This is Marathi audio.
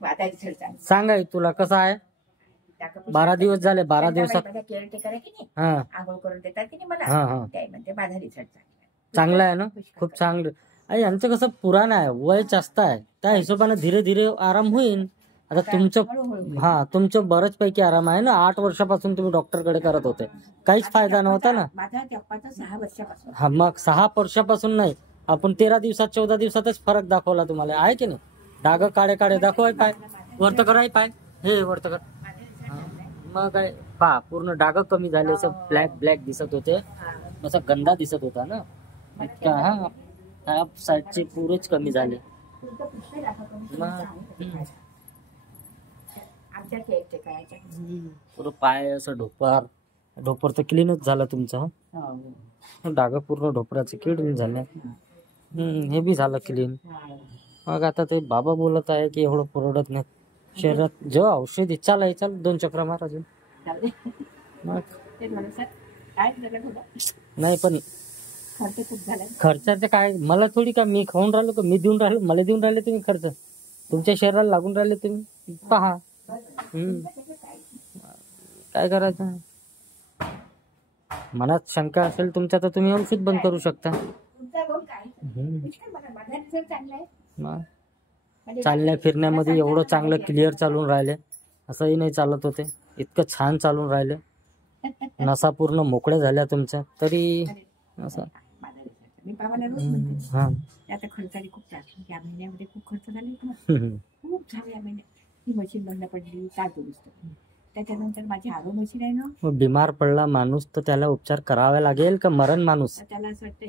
आता रिझल्ट चांगला. सांगा तुला कसं आहे. 12 दिवस झाले. 12 दिवसात केअरटेकर आहे की नाही, हा आंघोळ करून देतात की नाही मला, हा हा ते म्हणते माझा रिझल्ट चांगला आहे ना. खूप चांगलं. आणि यांचं कसं पुराण आहे, वय जास्त आहे, त्या हिशोबाने धीरे धीरे आराम होईल. आता तुमचं हा तुमचं बरंच पैकी आराम आहे ना. 8 वर्षापासून तुम्ही डॉक्टरकडे करत होते, काहीच फायदा नव्हता ना. माझा तेव्हाचा 6 वर्षापासून. हा मग 6 वर्षापासून नाही, आपण 13 दिवसात 14 दिवसातच फरक दाखवला तुम्हाला, आहे की नाही. डाग काळे काळे दाखवाय पाय, वरत कराय पाय, हे वरत कर. मग काय पहा, पूर्ण डाग कमी झाले, असं ब्लॅक ब्लॅक दिसत होते, असं गंदा दिसत होता ना इतका. हा ह्या साईडचे पुरेच कमी झाले. पुरं पाय असं ढोपर तर क्लीनच झालं तुमचं. डाग पूर्ण ढोपराचे क्लीन झाले. हे बी झालं क्लीन. मग आता ते बाबा बोलत आहे की एवढं परवडत नाही शरीरात, जेव्हा औषधी चाल 2 चक्र मार अजून. मग नाही पण खर्चाचं काय, मला थोडी का, मी खाऊन राहिलो का, मी देऊन राहिलो, मला देऊन राहिले तुम्ही खर्च, तुमच्या शरीराला लागून राहिले तुम्ही. पहा काय करायचं. मनात शंका असेल तुमच्या तर तुम्ही औषध बंद करू शकता. चालण्या फिरण्यामध्ये एवढं चांगलं क्लिअर चालून राहिले, असंही नाही चालत होते, इतकं छान चालून राहिले. नसा पूर्ण मोकळ्या झाल्या तुमच्या, तरी असं आता खर्चाने खूप टाकली या महिन्यामध्ये, खूप खर्च झाले, खूप झाले या महिन्यात. ही मशीन बंद पडली, काय दुरुस्त. त्याच्यानंतर माझी आरो मशीन आहे ना. बिमार पडला माणूस तर त्याला उपचार करावा लागेल का मरण माणूस. त्याला असं वाटतं